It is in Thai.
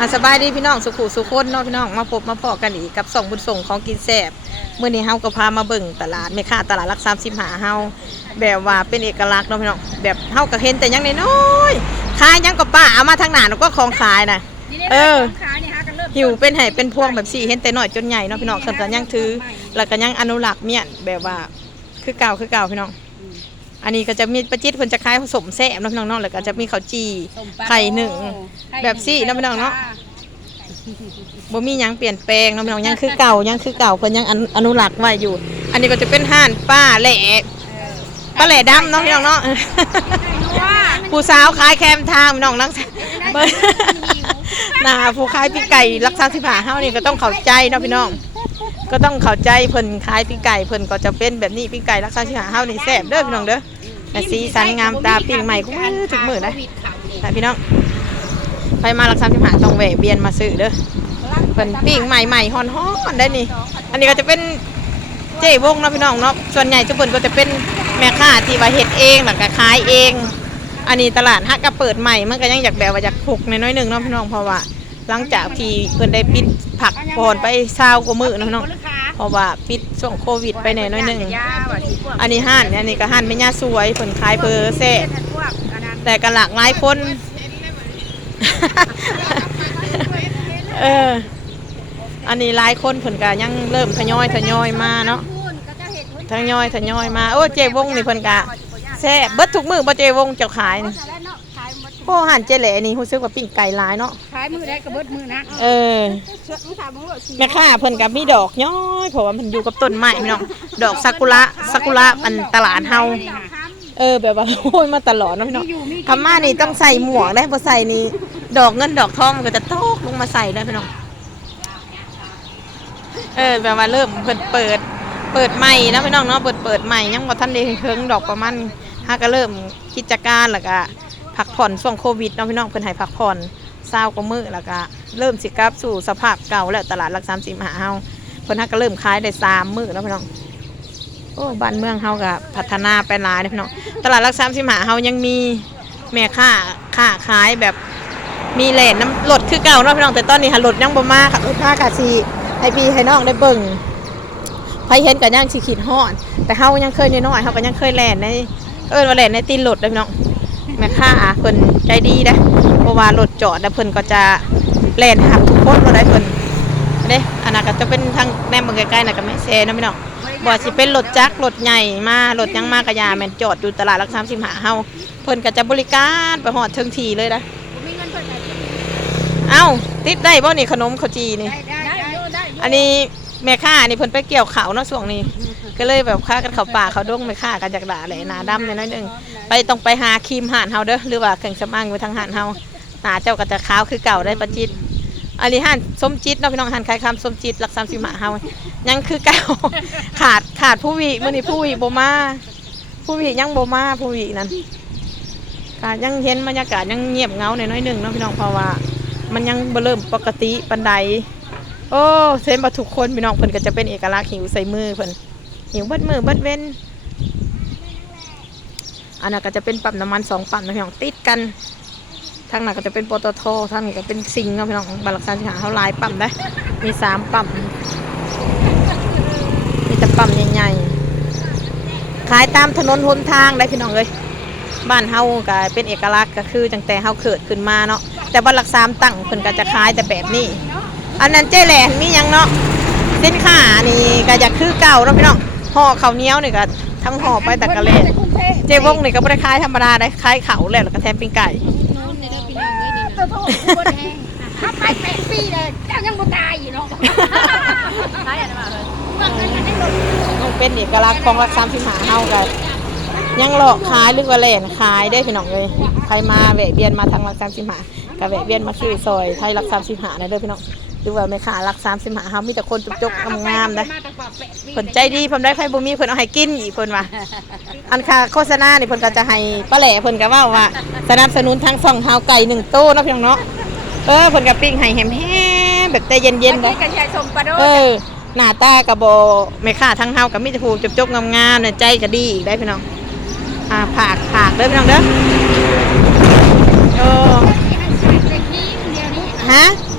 อะสบายดีพี่น้องสุขุสุขคนเนาะพี่น้องมาพบมาพอกันอีกกับส่องบุญส่งของกินแซ่บเมื่อนี้เฮาก็พามาเบิ่งตลาดแม่ค้าตลาดรัก30หาเฮาแบบว่าเป็นเอกลักษณ์เนาะพี่น้องแบบเฮาก็เห็นแต่หยังน้อยๆขายหยังก็ป้าเอามาทางหน้าหนูก็ของขายน่ะ เออขาเนี่ยฮะกันเริ่มหิวเป็นไห้เป็นพวงแบบสี่เห็นแต่น้อยจนใหญ่เนาะพี่น้องเพิ่นก็ยังถือแล้วก็ยังอนุรักษ์เมียนแบบว่าคือเก่าคือเก่าพี่น้อง อันนี้ก็จะมีประจิตเพิ่นจะคล้ายผสมแซ่บเนาะพี่น้องเนาะแล้วก็จะมีข้าวจี่ไข่หนึ่งแบบสี่เนาะพี่น้องเนาะ บ่มีหยังเปลี่ยนแปลงเนาะพี่น้องยังคือเก่ายังคือเก่าเพิ่นยังอนุอนุรักษ์ไว้อยู่ อันนี้ก็จะเป็นห่านป้าแหล่ป้าแหล่ดำเนาะพี่น้องเนาะ ผู้สาวขายแคมทางพี่น้องนักเบิ่งน่าผู้ขายปีกไก่รักษาสิบหาเฮานี่ก็ต้องเข้าใจเนาะพี่น้อง ก็ต้องเข้าใจเพิ่นขายปีกไก่เพิ่นก็จะเป็นแบบนี้ปีกไก่รักษาสิบหาเฮานี่แซ่บเด้อพี่น้องเด้อแต่สีสันงามตาปิ้งใหม่คุ้มทุกมื้อนะนะพี่น้องไปมารักษาสิบหาต้องแวะเวียนมาซื้อเด้อเพิ่นปิ้งใหม่ๆฮ้อนๆได้นี่ อันนี้ก็จะเป็นเจ๊วงเนาะพี่น้องเนาะส่วนใหญ่ทุกคนก็จะเป็นแม่ค้าที่ว่าเฮ็ดเองแล้วก็ขายเอง อันนี้ตลาดฮักก็เปิดใหม่มันก็ยังอยากแบบว่าอยากผูกน้อยๆหนึงเนาะพี่น้องเพราะว่า หลังจากที่เพิ่นได้ปิดผักพรไปเช้ากว่ามื้อเนาะพี่น้องเพราะว่าปิดช่วงโควิดไปแน่น้อยหนึงอันนี้ห้านอันนี้ก็ห้านแม่ย่าสวยเพิ่นขายเพอแซ่บแต่กันหลากหลายคน เออ อันนี้หลายคนเพิ่นก็ยังเริ่มทยอยทยอยมาเนาะทยอยทยอยมาโอ้เจวงนี่เพิ่นก็แซ่บเบิดทุกมื้อบ่เจวงเจ้าขายนี่ โอ้หันเจแหล่นี่รู้สึกว่าปิ้งไก่หลายเนาะ ขายมือได้กระเบิดมือนะเออเชือกมือสามมือสี่แม่ค้าเพิ่นก็มีดอกย้อยเพราะว่ามันอยู่กับต้นไม้พี่น้อง ดอกซากุระซากุระอันตลาดเฮา เออแบบว่าโอ้ยมาตลอดเนาะพี่น้องคำมานี่ต้องใส่หมวกได้บ่ใส่นี่ดอกเงินดอกทองมันก็จะตกลงมาใส่ได้พี่น้อง เออแบบว่าเริ่มเปิดเปิด เปิดใหม่นะพี่น้องเนาะเปิดเปิดใหม่ยังบ่ทันได้เทิงดอกประมาณฮาก็เริ่มกิจการแล้วก็ พักผ่อนช่วงโควิดเนาะพี่น้องเพิ่นให้พักผ่อนเศร้ากว่ามื้อแล้วก็เริ่มสิกลับสู่สภาพเก่าแล้วตลาดหลัก30มสิบหาเฮาเพิ่นฮาก็เริ่มขายได้3มื้อแล้วพี่น้องโอ้บ้านเมืองเฮาก็พัฒนาไปหลายนะพี่น้องตลาดหลัก30มสิบหาเฮายังมีแม่ค้าค้าขายแบบมีแหล่น้ำรถคือเก่าเนาะพี่น้องแต่ตอนนี้หารถยังบ่มาค่ะรถมากะสิให้พี่ให้น้องได้เบิ่งไผเห็นกันย่างสิขีดฮอดแต่เฮายังเคยน้อยๆเฮาก็ยังเคยแล่นในเอิ้นว่าแล่นในตีนรถเด้พี่น้อง แม่ค้าเพิ่นใจดีเด้อเพราะว่ารถจอดแล้วเพิ่นก็จะแล่นหับทุกคนบ่ได้เพิ่นเด้อันนั้นก็จะเป็นทางแนมเบิ่งใกล้ๆน่ะก็แม่แซ่เนาะพี่น้องบ่สิเป็นรถจักรรถใหญ่มารถยังมากระยาแม่นจอดอยู่ตลาดหลัก35เฮาเพิ่นก็จะบริการไปฮอดถึงที่เลยนะมีเงินเพิ่นได้เอ้าติดได้บ่นี่ขนมข้าวจีนี่ได้ได้ได้อันนี้แม่ค้านี่เพิ่นไปเกี่ยวเขาวเนาะช่วงนี้ ก็เลยแบบค้ากันเขาป่าเขาดงแม่ค้ากันจากด่าแหละหนาดำเนี่ยน้อยหนึงไปต้องไปหาครีมห่านเฮาเด้อหรือว่าเครื่องสำอางอยู่ทางห่านเฮาหนาเจ้าก็จะขาวคือเก่าได้ประจิตอันนี้ห่านส้มจิตเนาะพี่น้องห่านขายคำส้มจิตหลักสามสิบหาเฮายังคือเก่าขาดขาดผู้วิมื้อนี้ผู้วิบ่มาผู้วิยังบ่มาผู้วินั่นก็ยังเห็นบรรยากาศยังเงียบเงาหน่อยหนึ่งเนาะพี่น้องเพราะว่า มันยังเริ่มปกติปานใดโอ้เส้นบะทุกคนพี่น้องเพิ่นก็จะเป็นเอกลักษณ์หิวใส่มือเพิ่น หิวเบิดมือเบิดเว้นอันนั้นก็จะเป็นปั๊มน้ำมันสองปั๊มนะพี่น้องติดกัน ทางนั้นก็จะเป็นปตททางนี้ก็เป็นซิงเนาะพี่น้องบาลักษณ์ที่หาเขาหลายปั๊มได้ มีสามปั๊มมีแต่ปั๊มใหญ่ๆขายตามถนนหนทางได้พี่น้องเลยบ้านเฮาก็เป็นเอกลักษณ์ก็คือจังแต่เฮาเกิดขึ้นมาเนาะแต่บ้านหลักสามตั้งเพิ่นก็จะขายแต่แบบนี้ อันนั้นเจ๊แหลนมียังเนาะเส้นขานี่ก็อยากคือเก่าเนาะพี่น้อง ห่อข้าวเหนียวนี่ก็ทั้งห่อไปแต่กะเล่นเจ๊วงนี่ก็บ่ได้ขายธรรมดาได้ขายเขาวแล้วแล้วก็แถมปิ้งไก่ตัวโทษคนแห้งทำไปแปดปีเลยเจ้ายังบ่ตายอยู่เนาะขายอะไรมาเลยว่าเงินมันได้ลดมันเป็นเอกลักษณ์ของรักสามสิบหาเฮากันยังหลอกขายหรือว่าแหล่นขายได้อพี่น้องเลยใครมาแวะเวียนมาทางรักสามสิบหาก็แวะเวียนมาซื้อซอยไทยรักสามสิบหานะเด้อพี่น้อง หรือว่าแม่ค้ารักสามสิบหาเฮามีแต่คนจุกๆงามๆนะมาตั้งแต่แปดปีเพิ่นใจดีเพิ่นได้ไผบ่มีเพิ่นเอาให้กินอีกเพิ่นว่าอันค่าโฆษณานี่เพิ่นก็จะให้ป้าแหล่เพิ่นก็เว้าว่าสนับสนุนทั้งสองเฮาไก่หนึ่งโต้เนาะพี่น้องเนาะเออเพิ่นก็ปิ้งให้แฮมๆแบบใจเย็นๆบ่บ่กันชายสมปะโดเออหน้าตาก็บ่แม่ค้าทั้งเฮาก็มีแต่ผู้จบๆงามๆน่ะใจก็ดีอีกได้พี่น้องอ่าผากผากเด้อพี่น้องเด้อเออให้ฮะเ